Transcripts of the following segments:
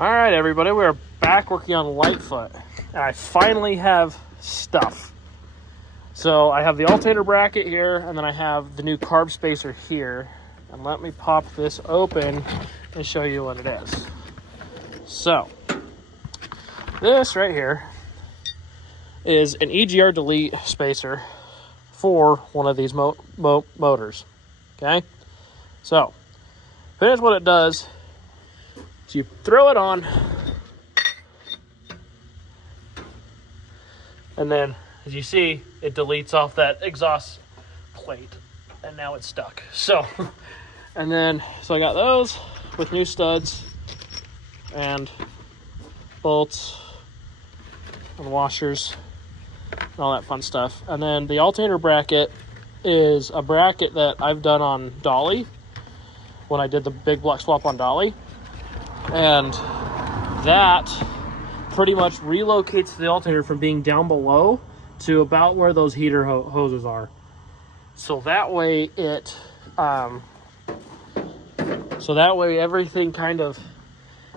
All right, everybody, we're back working on Lightfoot, and I finally have stuff. So I have the alternator bracket here, and then I have the new carb spacer here. And let me pop this open and show you what it is. So this right here is an EGR delete spacer for one of these motors. Okay, so here's what it does. So you throw it on, and then as you see, it deletes off that exhaust plate, and now it's stuck. So, and then, so I got those with new studs and bolts and washers and all that fun stuff. And then the alternator bracket is a bracket that I've done on Dolly when I did the big block swap on Dolly. And that pretty much relocates the alternator from being down below to about where those heater hoses are. So that way everything kind of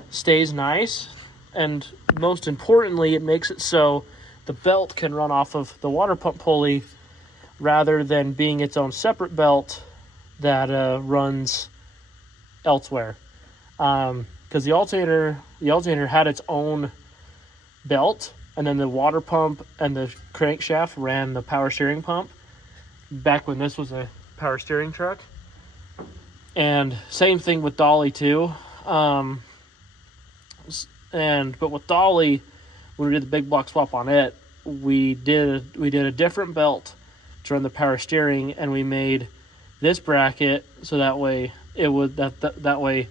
stays nice. And most importantly, it makes it so the belt can run off of the water pump pulley rather than being its own separate belt that runs elsewhere. Because the alternator had its own belt, and then the water pump and the crankshaft ran the power steering pump back when this was a power steering truck. And same thing with Dolly too. But with Dolly, when we did the big block swap on it, we did a different belt to run the power steering, and we made this bracket so that way it would that way.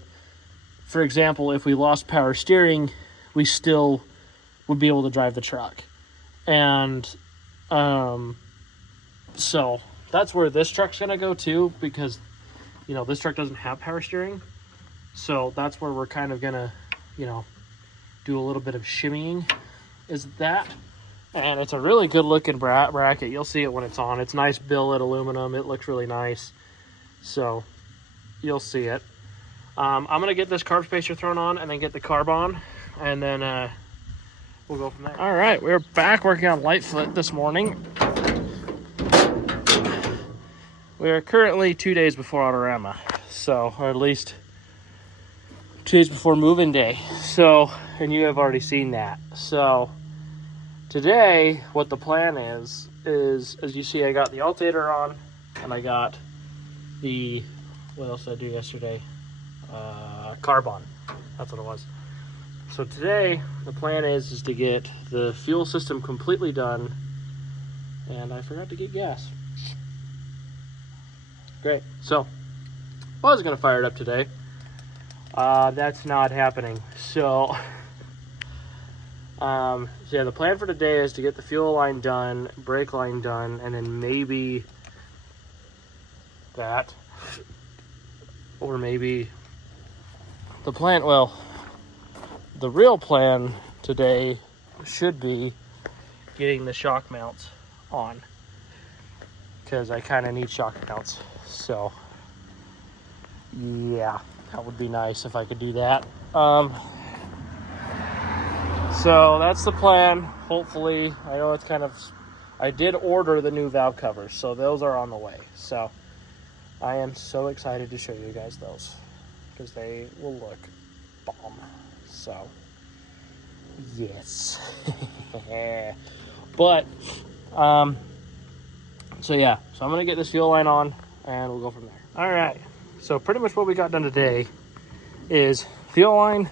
For example, if we lost power steering, we still would be able to drive the truck. And so that's where this truck's going to go too, because, you know, this truck doesn't have power steering. So that's where we're kind of going to, you know, do a little bit of shimmying, is that. And it's a really good looking bracket. You'll see it when it's on. It's nice billet aluminum. It looks really nice. So you'll see it. I'm going to get this carb spacer thrown on and then get the carb on, and then we'll go from there. All right, we're back working on Lightfoot this morning. We are currently 2 days before Autorama, so, or at least 2 days before move-in day. So, and you have already seen that. So, today, what the plan is as you see, I got the alternator on, and I got the, what else did I do yesterday? Carb on. That's what it was. So today the plan is to get the fuel system completely done, and I forgot to get gas. Great. So I was gonna fire it up today. That's not happening. So yeah, the plan for today is to get the fuel line done, brake line done, and then maybe that, or maybe the plan, well, the real plan today should be getting the shock mounts on, because I kind of need shock mounts. So yeah, that would be nice if I could do that. So that's the plan. Hopefully, I know it's kind of, I did order the new valve covers, so those are on the way. So I am so excited to show you guys those, because they will look bomb. So yes. But so yeah, so I'm gonna get this fuel line on and we'll go from there. All right, so pretty much what we got done today is fuel line,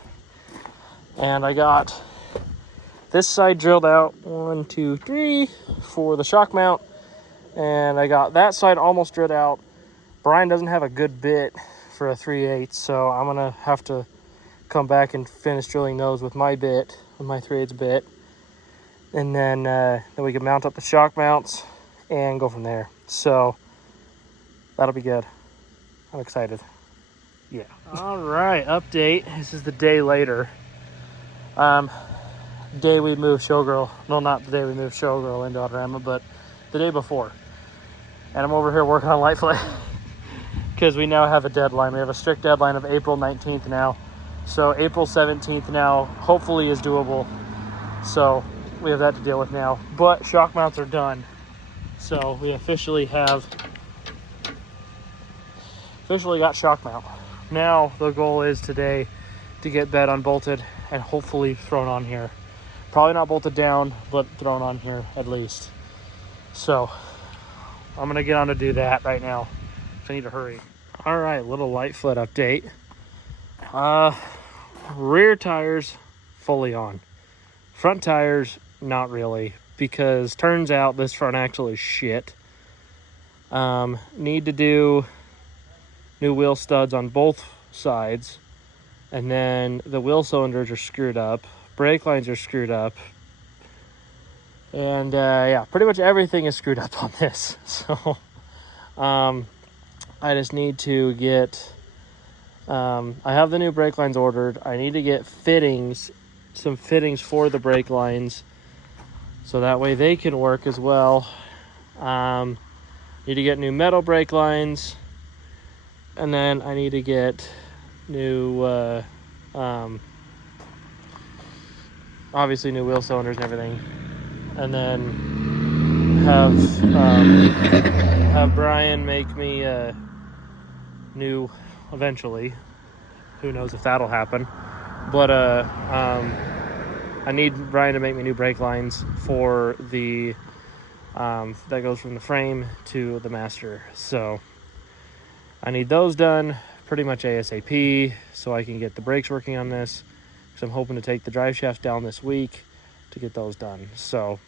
and I got this side drilled out, 1, 2, 3 for the shock mount, and I got that side almost drilled out. Brian doesn't have a good bit for a 3/8, so I'm gonna have to come back and finish drilling those with my bit, with my 3/8 bit, and then we can mount up the shock mounts and go from there. So that'll be good. I'm excited. Yeah. All right, update. This is the day later. Day we moved Showgirl. No, not the day we moved Showgirl into Autorama, but the day before. And I'm over here working on Lightfoot because we now have a deadline. We have a strict deadline of April 19th now So April 17th now hopefully is doable. So we have that to deal with now. But shock mounts are done. So we officially got shock mount. Now the goal is today to get bed unbolted and hopefully thrown on here. Probably not bolted down, but thrown on here at least. So I'm gonna get on to do that right now. I need to hurry. All right, little Lightfoot update. Rear tires fully on. Front tires not really, because turns out this front axle is shit. Need to do new wheel studs on both sides, and then the wheel cylinders are screwed up, brake lines are screwed up, and yeah, pretty much everything is screwed up on this. So I just need to get I have the new brake lines ordered. I need to get some fittings for the brake lines, so that way they can work as well. Need to get new metal brake lines, and then I need to get new obviously new wheel cylinders and everything, and then have Brian make me new eventually. Who knows if that'll happen, but I need Brian to make me new brake lines for the that goes from the frame to the master. So I need those done pretty much ASAP so I can get the brakes working on this, because I'm hoping to take the drive shafts down this week to get those done. So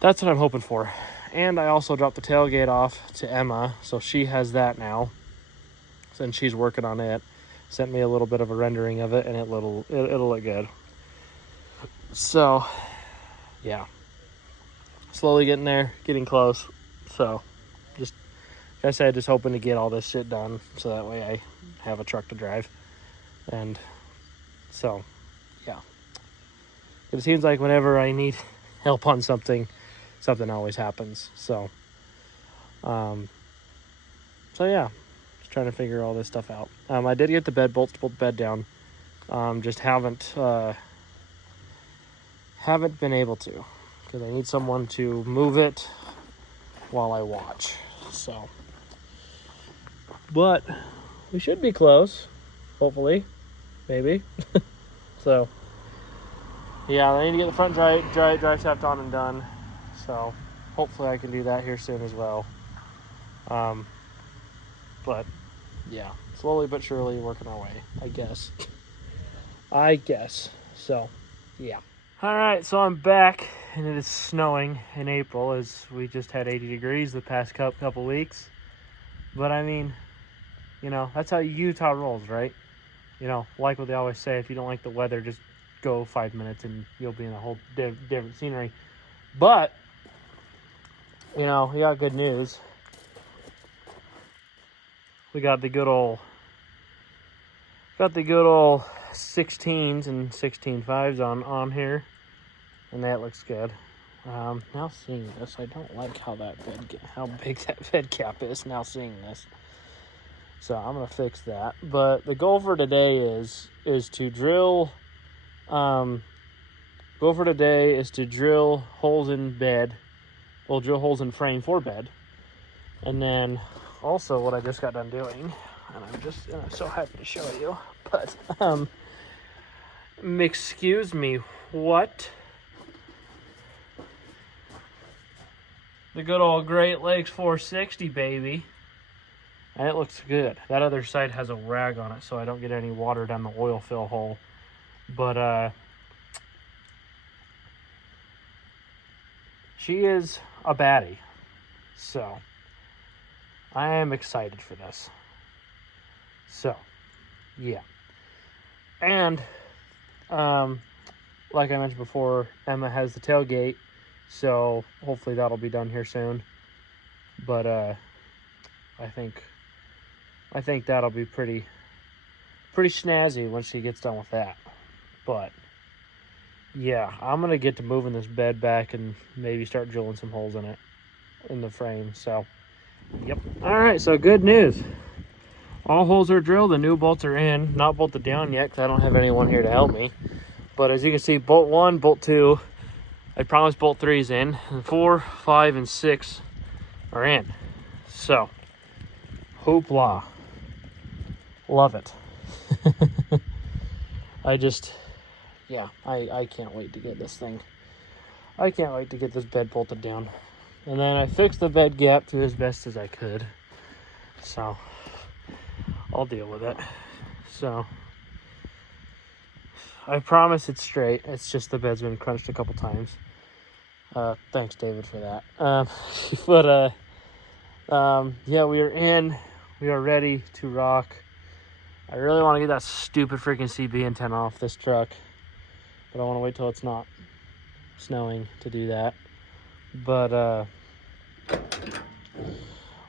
that's what I'm hoping for. And I also dropped the tailgate off to Emma, so she has that now, and she's working on it. Sent me a little bit of a rendering of it, and it'll look good. So yeah, slowly getting there, getting close. So just, like I said, just hoping to get all this shit done so that way I have a truck to drive. And so yeah, it seems like whenever I need help on something always happens. So so yeah, just trying to figure all this stuff out. I did get the bed bolts to bolt the bed down, just haven't been able to, because I need someone to move it while I watch. So, but we should be close, hopefully, maybe. So yeah, I need to get the front drive shaft on and done. So hopefully I can do that here soon as well. But yeah, slowly but surely working our way, I guess. So yeah. All right, so I'm back, and it is snowing in April, as we just had 80 degrees the past couple weeks. But I mean, you know, that's how Utah rolls, right? You know, like what they always say, if you don't like the weather, just go 5 minutes and you'll be in a whole different scenery. But, you know, we got good news. We got the good old 16s and 16.5s on here, and that looks good. Now seeing this, I don't like how big that bed cap is. Now seeing this, so I'm gonna fix that. But the goal for today is to drill. Goal for today is to drill holes in bed. We'll drill holes in frame for bed, and then also what I just got done doing, and I'm so happy to show you. But excuse me, what? The good old Great Lakes 460, baby. And it looks good. That other side has a rag on it, so I don't get any water down the oil fill hole. But she is a baddie. So I am excited for this. So yeah. And like I mentioned before, Emma has the tailgate, so hopefully that'll be done here soon. But I think that'll be pretty snazzy once she gets done with that. But yeah, I'm gonna get to moving this bed back and maybe start drilling some holes in it, in the frame. So yep. All right, so good news. All holes are drilled. The new bolts are in. Not bolted down yet because I don't have anyone here to help me. But as you can see, bolt 1, bolt 2, I promised bolt 3 is in. And 4, 5, and 6 are in. So, hoopla. Love it. I can't wait to get this thing. I can't wait to get this bed bolted down. And then I fixed the bed gap to as best as I could. So, I'll deal with it. So, I promise it's straight. It's just the bed's been crunched a couple times. Thanks, David, for that. Yeah, we are in. We are ready to rock. I really want to get that stupid freaking CB antenna off this truck. But I want to wait till it's not snowing to do that. But,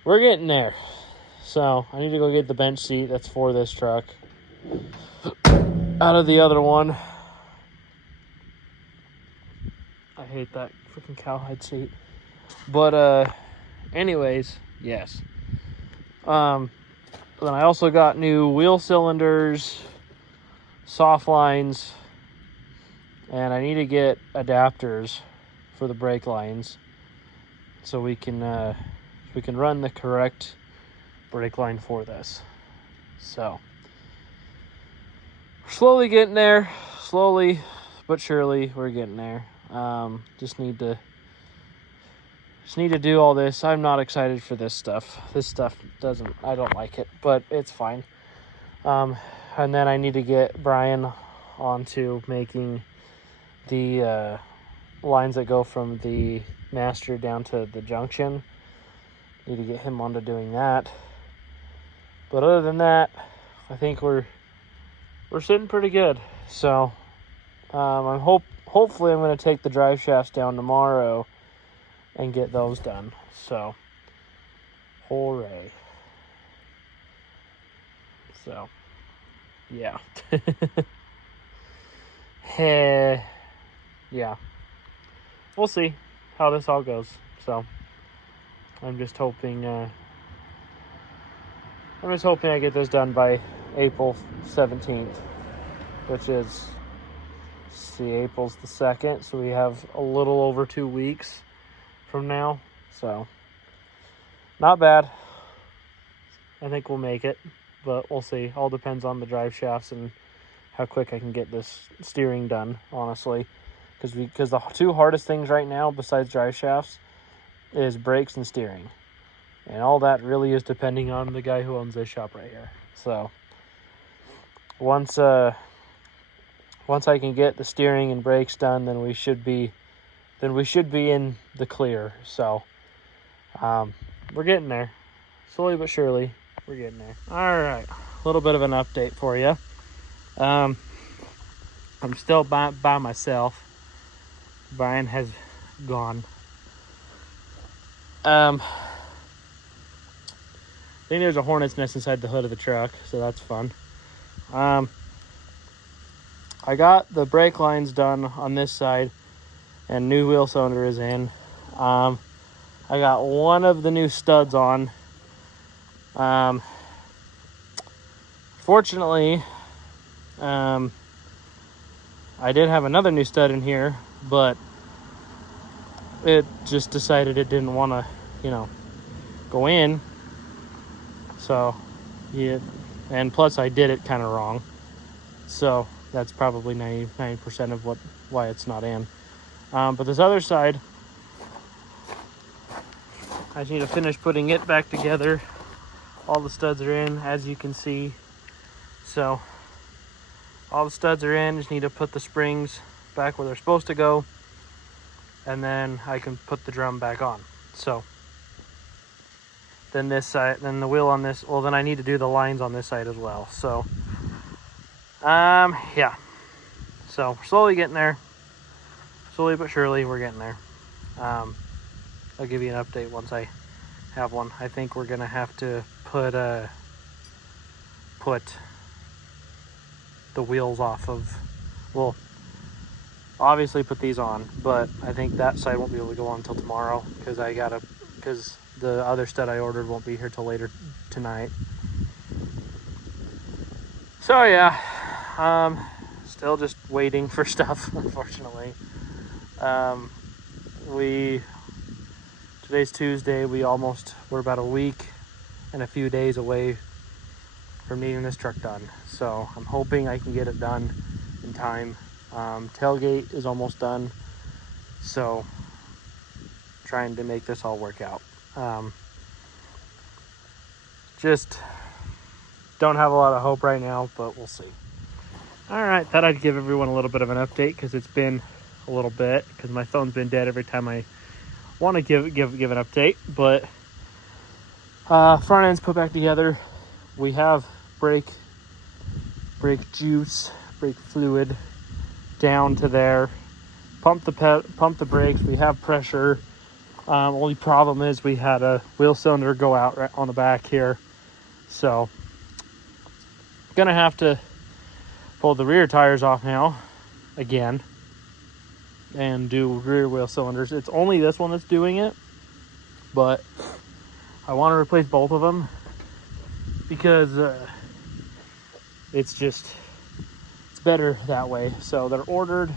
we're getting there. So, I need to go get the bench seat that's for this truck out of the other one. I hate that freaking cowhide seat. But, anyways, yes. Then I also got new wheel cylinders, soft lines, and I need to get adapters for the brake lines so we can run the correct brake line for this. So we're slowly getting there, slowly but surely we're getting there. Just need to do all this. I'm not excited for this stuff. This stuff I don't like it, but it's fine. And then I need to get Brian onto making the lines that go from the master down to the junction. Need to get him onto doing that. But other than that, I think we're sitting pretty good. So hopefully I'm going to take the drive shafts down tomorrow and get those done. So, hooray. So, yeah. Yeah. We'll see how this all goes. So, I'm just hoping I get this done by April 17th, which is, see, April's the 2nd, so we have a little over 2 weeks from now. So, not bad. I think we'll make it, but we'll see. All depends on the drive shafts and how quick I can get this steering done, honestly. Because the two hardest things right now, besides drive shafts, is brakes and steering. And all that really is depending on the guy who owns this shop right here. So, once I can get the steering and brakes done, then we should be in the clear. So, we're getting there. Slowly but surely, we're getting there. All right, a little bit of an update for you. I'm still by myself. Brian has gone. I think there's a hornet's nest inside the hood of the truck, so that's fun. I got the brake lines done on this side, and new wheel cylinder is in. I got one of the new studs on. Fortunately, I did have another new stud in here, but it just decided it didn't want to, go in. So, yeah, and plus I did it kind of wrong. So that's probably 99% of why it's not in. But this other side, I just need to finish putting it back together. All the studs are in, as you can see. So all the studs are in. Just need to put the springs back where they're supposed to go, and then I can put the drum back on. So then this side, then the wheel on this, well, then I need to do the lines on this side as well. So yeah, so we're slowly getting there. Slowly but surely we're getting there. I'll give you an update once I have one. I think we're gonna have to put the wheels off of, well, obviously put these on, but I think that side won't be able to go on until tomorrow because the other stud I ordered won't be here till later tonight. So yeah, still just waiting for stuff, unfortunately. Today's Tuesday. We're about a week and a few days away from needing this truck done. So I'm hoping I can get it done in time. Tailgate is almost done, so trying to make this all work out. Just don't have a lot of hope right now, but we'll see. All right, thought I'd give everyone a little bit of an update because it's been a little bit, because my phone's been dead every time I want to give an update. But front end's put back together. We have brake juice, brake fluid down to there. Pump the brakes. We have pressure. Only problem is we had a wheel cylinder go out right on the back here, so gonna have to pull the rear tires off now again and do rear wheel cylinders. It's only this one that's doing it, but I want to replace both of them because it's better that way. So they're ordered.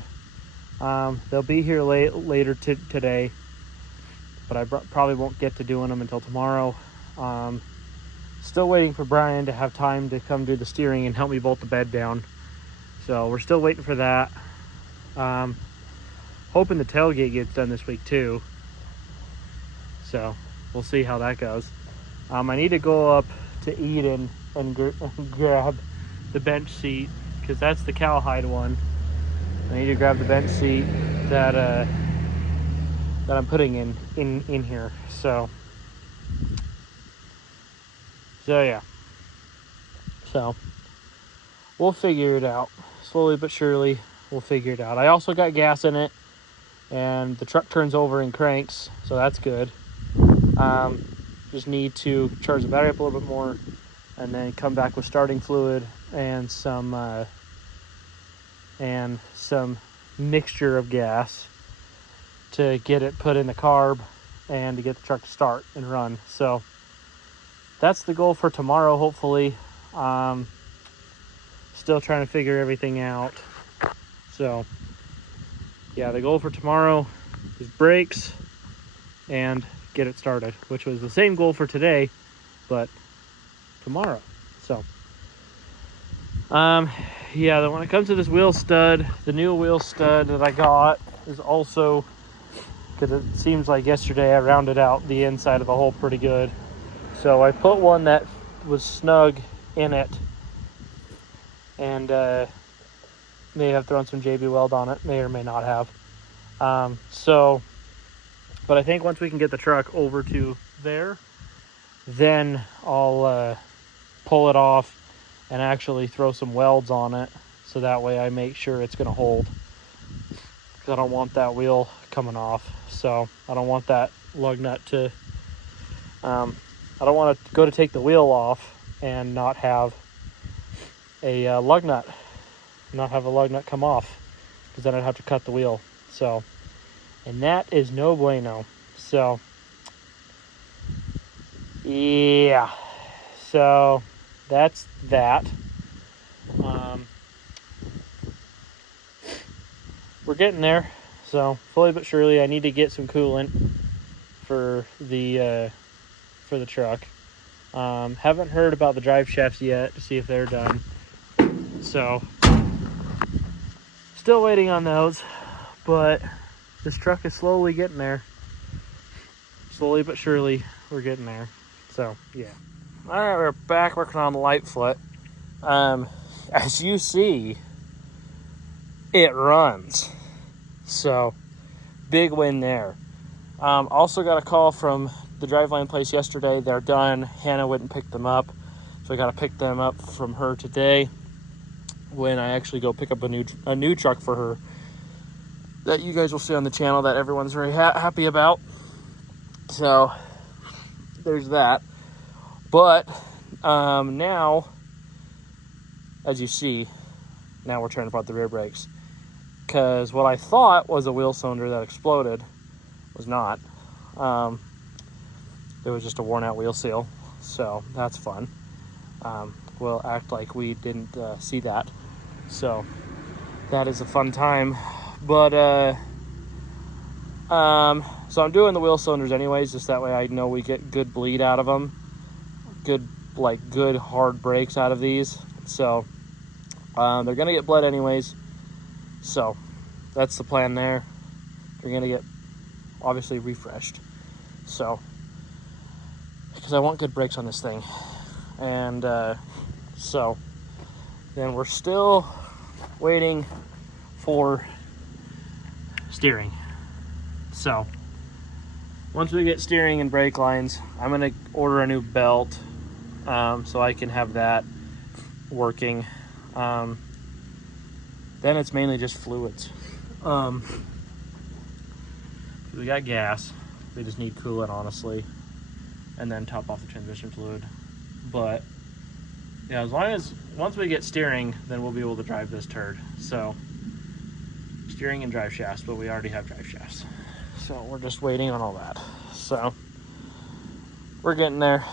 They'll be here later today, but I probably won't get to doing them until tomorrow. Still waiting for Brian to have time to come do the steering and help me bolt the bed down. So we're still waiting for that. Hoping the tailgate gets done this week too. So we'll see how that goes. I need to go up to Eden and grab the bench seat, because that's the cowhide one. I need to grab the bench seat that I'm putting in here. So yeah. So we'll figure it out. Slowly but surely, we'll figure it out. I also got gas in it, and the truck turns over and cranks, so that's good. Just need to charge the battery up a little bit more, and then come back with starting fluid and some mixture of gas to get it put in the carb and to get the truck to start and run. So that's the goal for tomorrow, hopefully. Still trying to figure everything out. So yeah, the goal for tomorrow is brakes and get it started, which was the same goal for today, but tomorrow. So yeah, when it comes to this wheel stud, the new wheel stud that I got is also, because it seems like yesterday I rounded out the inside of the hole pretty good. So I put one that was snug in it, and may have thrown some JB Weld on it, may or may not have. But I think once we can get the truck over to there, then I'll pull it off and actually throw some welds on it, so that way I make sure it's going to hold, because I don't want that wheel coming off. So I don't want that lug nut to I don't want to go to take the wheel off and not have a lug nut come off, because then I'd have to cut the wheel. So, and that is no bueno. So yeah, so that's that. We're getting there. So slowly but surely, I need to get some coolant for the truck. Haven't heard about the drive shafts yet to see if they're done. So still waiting on those, but this truck is slowly getting there. Slowly but surely, we're getting there. So yeah. All right, we're back working on the light foot. As you see, it runs. So big win there. Also got a call from the driveline place yesterday. They're done. Hannah went and picked them up, so I got to pick them up from her today when I actually go pick up a new truck for her that you guys will see on the channel that everyone's very happy about. So there's that. But now, as you see, now we're trying to put the rear brakes, because what I thought was a wheel cylinder that exploded was not. It was just a worn out wheel seal, so that's fun. we'll act like we didn't see that. So that is a fun time. But so I'm doing the wheel cylinders anyways, just that way I know we get good bleed out of them, good hard brakes out of these. So they're gonna get bled anyways, so that's the plan there. They're gonna get obviously refreshed, so because I want good brakes on this thing. And so then we're still waiting for steering. So once we get steering and brake lines, I'm gonna order a new belt, so I can have that working. Then it's mainly just fluids. We got gas, we just need coolant, honestly, and then top off the transmission fluid. But yeah, as long as once we get steering, then we'll be able to drive this turd. So steering and drive shafts, but we already have drive shafts, so we're just waiting on all that. So we're getting there.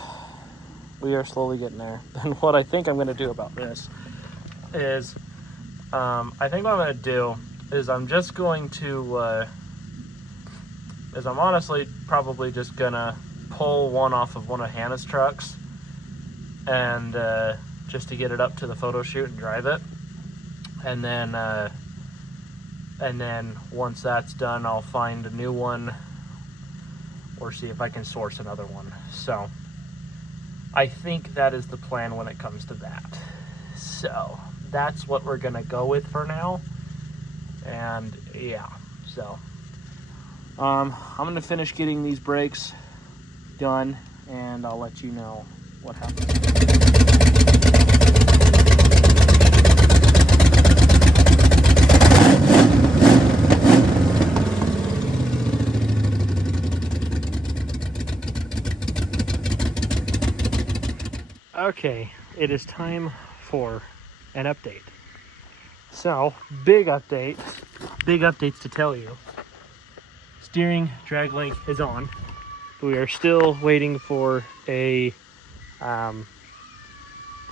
We are slowly getting there. And what I think I'm going to do about this is, I think what I'm going to do is I'm just going to, I'm honestly probably just going to pull one off of one of Hannah's trucks, and just to get it up to the photo shoot and drive it. And then once that's done, I'll find a new one or see if I can source another one. So I think that is the plan when it comes to that. So that's what we're gonna go with for now. And yeah, so I'm gonna finish getting these brakes done, and I'll let you know what happens. Okay, it is time for an update. So, big updates to tell you. Steering drag link is on. We are still waiting for a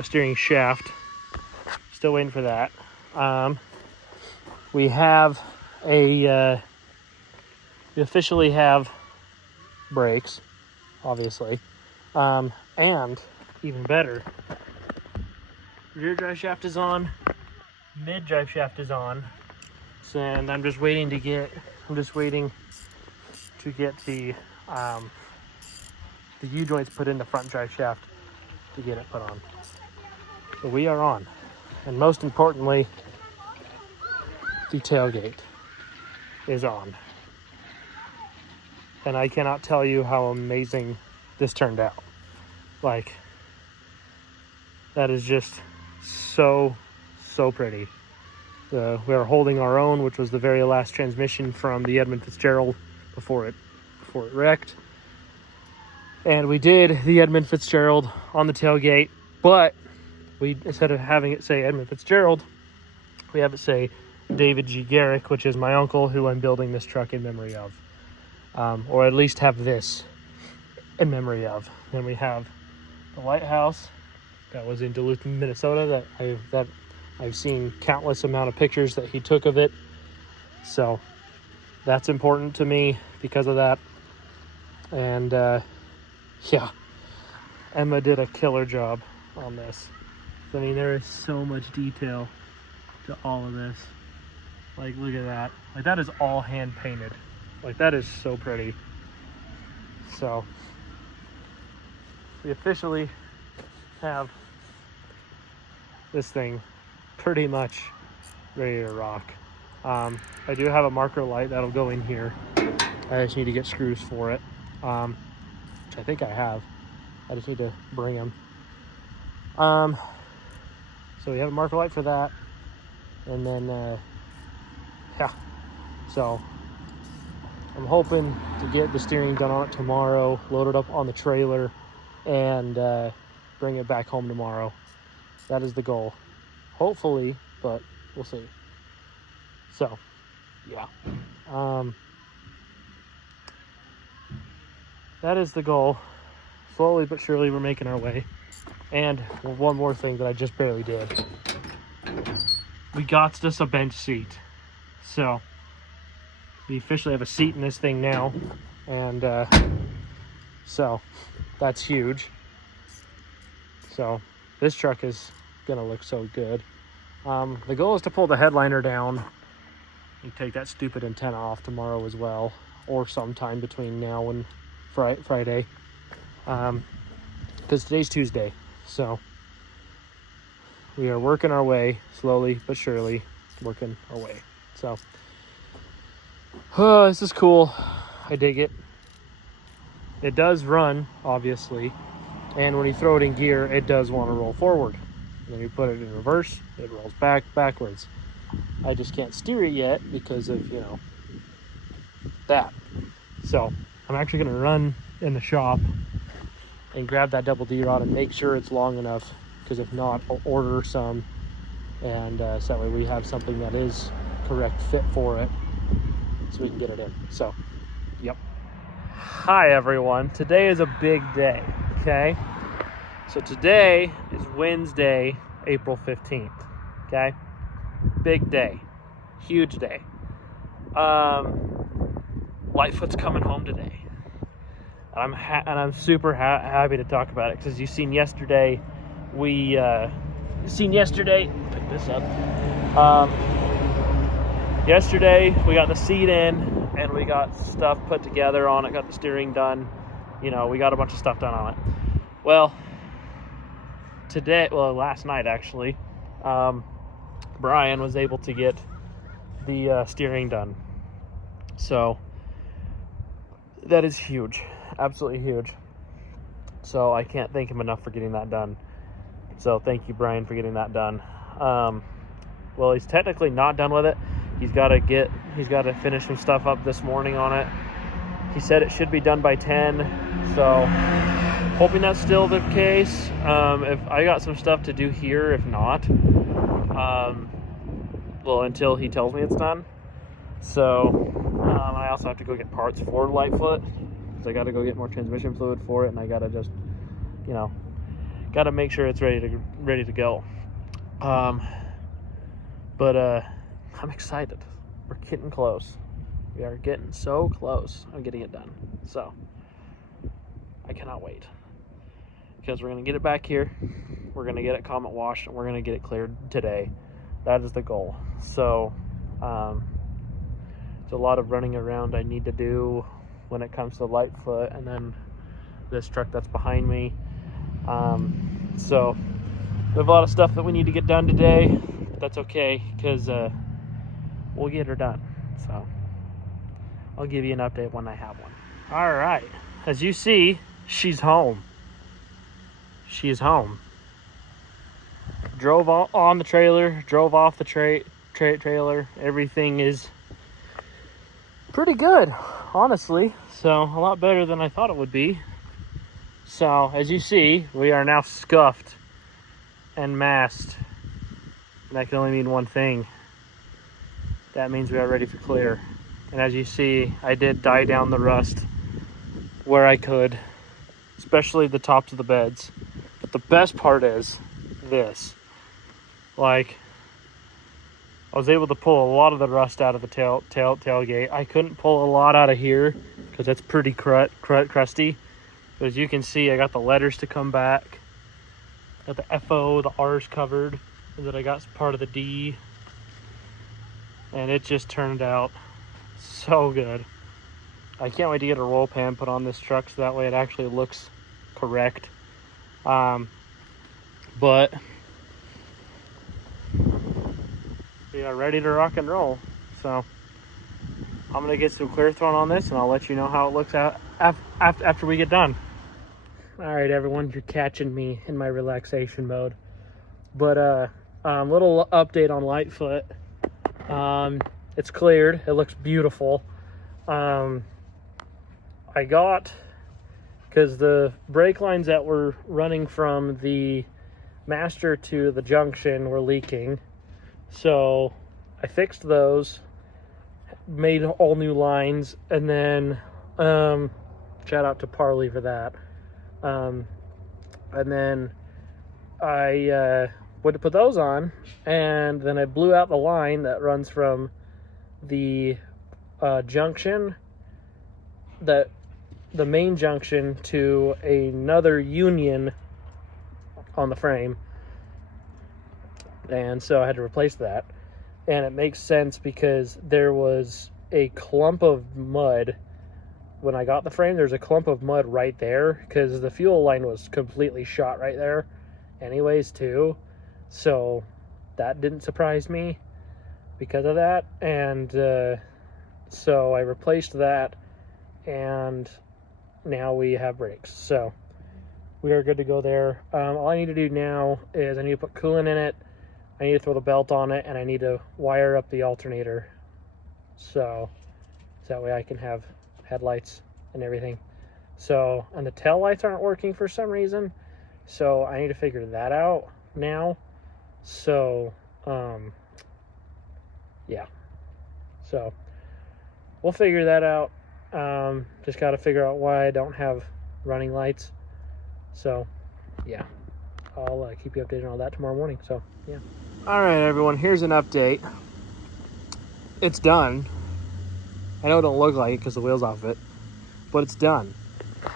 steering shaft. Still waiting for that. We officially have brakes, obviously, and even better, rear drive shaft is on, mid drive shaft is on, and I'm just waiting to get the U-joints put in the front drive shaft to get it put on. So we are on, and most importantly, the tailgate is on. And I cannot tell you how amazing this turned out. Like, that is just so pretty. We are holding our own, which was the very last transmission from the Edmund Fitzgerald before it wrecked. And we did the Edmund Fitzgerald on the tailgate, but we, instead of having it say Edmund Fitzgerald, we have it say David G. Garrick, which is my uncle who I'm building this truck in memory of. Or at least have this in memory of. Then we have the lighthouse that was in Duluth, Minnesota, that I've seen countless amount of pictures that he took of it. So that's important to me because of that. And yeah, Emma did a killer job on this. I mean, there is so much detail to all of this. Like, look at that. Like, that is all hand painted. Like, that is so pretty. So we officially have this thing pretty much ready to rock. I do have a marker light that'll go in here. I just need to get screws for it, which I think I have. I just need to bring them. So we have a marker light for that, and then yeah, so I'm hoping to get the steering done on it tomorrow, load it up on the trailer, and bring it back home tomorrow. That is the goal. Hopefully, but we'll see. So, yeah. That is the goal. Slowly but surely we're making our way. And one more thing that I just barely did. We got us a bench seat. So we officially have a seat in this thing now. And so that's huge. So this truck is gonna look so good. The goal is to pull the headliner down and take that stupid antenna off tomorrow as well, or sometime between now and Friday, because today's Tuesday. So we are working our way slowly but surely, working our way. So this is cool. I dig it. It does run, obviously, and when you throw it in gear, it does want to roll forward. And then you put it in reverse, it rolls backwards. I just can't steer it yet because of, you know, that. So I'm actually going to run in the shop and grab that double D rod and make sure it's long enough, because if not, I'll order some, and so that way we have something that is correct fit for it, so we can get it in. So, yep. Hi everyone, today is a big day, okay? So today is Wednesday, April 15th, okay? Big day, huge day. Lightfoot's coming home today. And I'm super happy to talk about it, because you've seen yesterday, pick this up. Yesterday we got the seat in and we got stuff put together on it, got the steering done. You know, we got a bunch of stuff done on it. Well, last night actually, Brian was able to get the steering done. So that is huge, absolutely huge. So I can't thank him enough for getting that done. So thank you, Brian, for getting that done. Well, he's technically not done with it. He's got to finish some stuff up this morning on it. He said it should be done by 10. So hoping that's still the case. If I got some stuff to do here, if not, until he tells me it's done. So I also have to go get parts for Lightfoot, because I got to go get more transmission fluid for it, and I got to just, you know, got to make sure it's ready to go. But I'm excited. We're getting close. We are getting so close on getting it done. So I cannot wait, because we're going to get it back here. We're going to get it Comet washed, and we're going to get it cleared today. That is the goal. So it's a lot of running around I need to do when it comes to Lightfoot, and then this truck that's behind me. So we have a lot of stuff that we need to get done today, but that's okay, because we'll get her done. So I'll give you an update when I have one. All right, as you see, she's home. She is home. Drove on the trailer, drove off the trailer. Everything is pretty good, honestly. So a lot better than I thought it would be. So as you see, we are now scuffed and masked. And that can only mean one thing. That means we are ready for clear. And as you see, I did dye down the rust where I could, especially the tops of the beds. But the best part is this. Like, I was able to pull a lot of the rust out of the tailgate. I couldn't pull a lot out of here because it's pretty crusty. But as you can see, I got the letters to come back. Got the FO, the R's covered. And then I got part of the D. And it just turned out so good. I can't wait to get a roll pan put on this truck so that way it actually looks correct. But we are ready to rock and roll. So I'm gonna get some clear thrown on this, and I'll let you know how it looks out after we get done. All right, everyone, you're catching me in my relaxation mode. But little update on Lightfoot. It's cleared. It looks beautiful. I got, because the brake lines that were running from the master to the junction were leaking. So I fixed those, made all new lines, and then shout out to Parley for that. And then I went to put those on, and then I blew out the line that runs from the junction, the main junction, to another union on the frame. And so I had to replace that. And it makes sense because there was a clump of mud. When I got the frame, there's a clump of mud right there because the fuel line was completely shot right there anyways too. So that didn't surprise me because of that. And so I replaced that, and now we have brakes. So we are good to go there. All I need to do now is I need to put coolant in it, I need to throw the belt on it, and I need to wire up the alternator so that way I can have headlights and everything. So, and the tail lights aren't working for some reason, so I need to figure that out now. So yeah, so we'll figure that out. Just got to figure out why I don't have running lights. So yeah, I'll keep you updated on all that tomorrow morning. So yeah. All right, everyone, here's an update. It's done. I know it don't look like it because the wheel's off it, but it's done.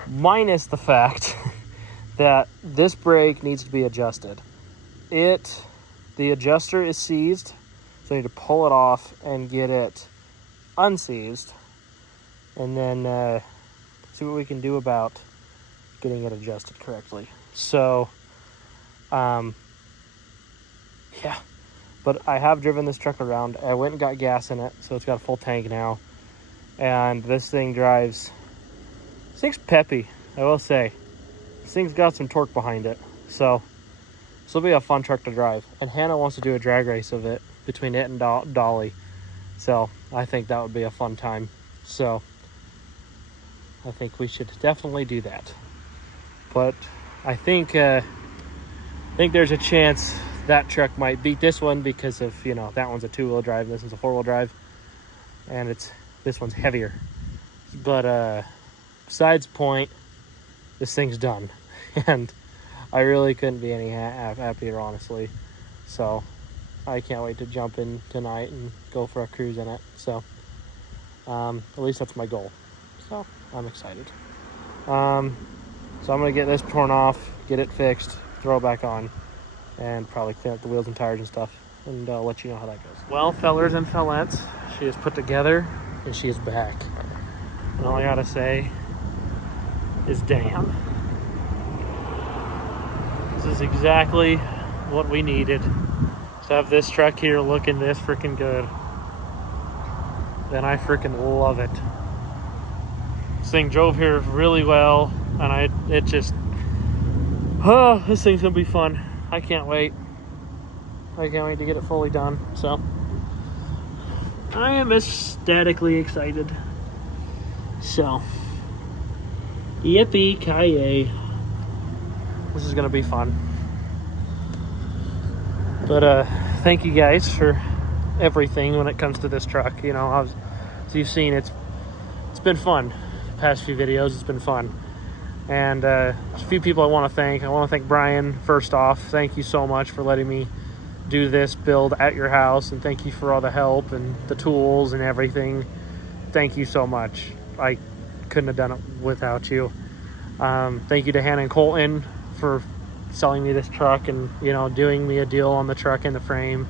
Minus the fact that this brake needs to be adjusted. The adjuster is seized, so I need to pull it off and get it unseized, and then see what we can do about getting it adjusted correctly. So, yeah. But I have driven this truck around. I went and got gas in it, so it's got a full tank now. And this thing drives... This thing's peppy, I will say. This thing's got some torque behind it. So, this will be a fun truck to drive. And Hannah wants to do a drag race of it between it and Dolly. So, I think that would be a fun time. So, I think we should definitely do that. But I think there's a chance that truck might beat this one because of, you know, that one's a 2-wheel drive and this one's a 4-wheel drive, and this one's heavier. But besides the point, this thing's done, and I really couldn't be any happier, honestly. So I can't wait to jump in tonight and go for a cruise in it. So at least that's my goal. So I'm excited. So I'm gonna get this torn off, get it fixed, throw it back on, and probably clean up the wheels and tires and stuff, and I'll let you know how that goes. Well, fellers and fellettes, she is put together and she is back. And all I gotta say is damn. This is exactly what we needed, to have this truck here looking this freaking good. And I freaking love it. This thing drove here really well, and this thing's gonna be fun. I can't wait. I can't wait to get it fully done. So I am ecstatically excited. So yippee-ki-yay. This is gonna be fun. But thank you guys for everything when it comes to this truck. You know, as you've seen, it's been fun. The past few videos, it's been fun. And there's a few people I want to thank. I want to thank Brian, first off. Thank you so much for letting me do this build at your house. And thank you for all the help and the tools and everything. Thank you so much. I couldn't have done it without you. Thank you to Hannah and Colton for selling me this truck and, you know, doing me a deal on the truck and the frame.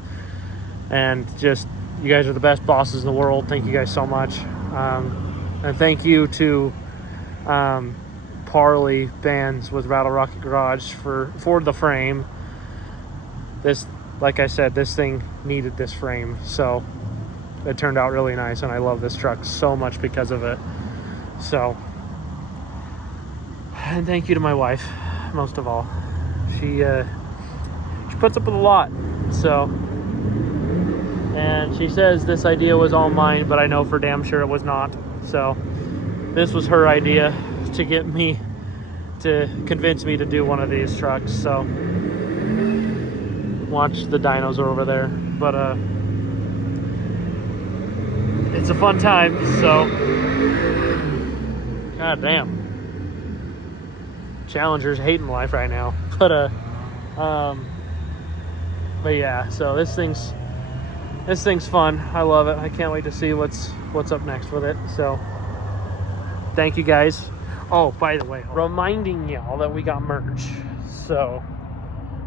And just, you guys are the best bosses in the world. Thank you guys so much. And thank you to... Parley Bands with Rattle Rocket Garage for the frame. This, like I said, this thing needed this frame, so it turned out really nice, and I love this truck so much because of it. So, and thank you to my wife, most of all. She puts up with a lot. So, and she says this idea was all mine, but I know for damn sure it was not. So this was her idea to get me to convince me to do one of these trucks. So watch, the dinos are over there, but it's a fun time. So god damn, Challenger's hating life right now. But But yeah, so this thing's fun. I love it. I can't wait to see what's up next with it. So thank you guys. Oh, by the way, reminding y'all that we got merch. So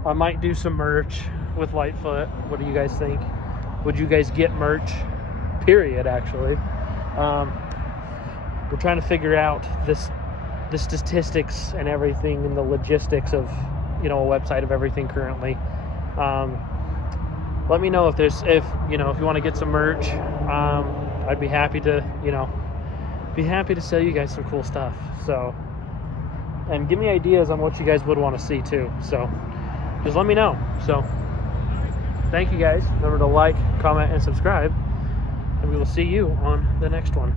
I might do some merch with Lightfoot. What do you guys think? Would you guys get merch? Period, actually. We're trying to figure out the statistics and everything and the logistics of, you know, a website of everything currently. Let me know if you want to get some merch. I'd be happy to, sell you guys some cool stuff. So, and give me ideas on what you guys would want to see too. So just let me know. So thank you guys. Remember to like, comment, and subscribe, and we will see you on the next one.